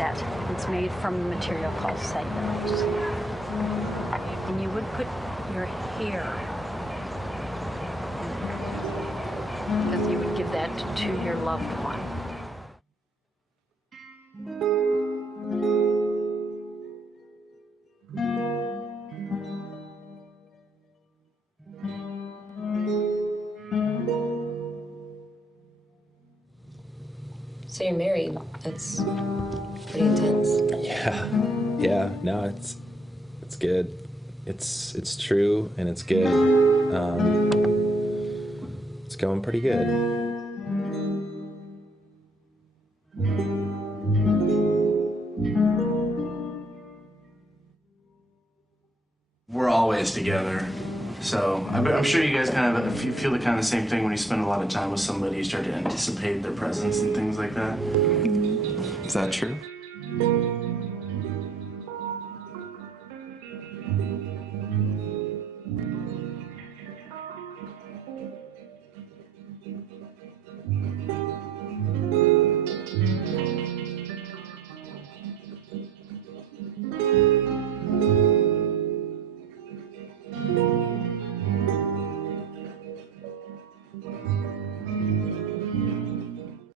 set. It's made from a material called cellulose. And you would put your hair, because you would give that to your loved one. So you're married. That's pretty intense. Yeah. No, it's good. It's true and it's good. It's going pretty good. We're always together. So I'm sure you guys kind of feel the kind of same thing when you spend a lot of time with somebody. You start to anticipate their presence and things like that. Is that true?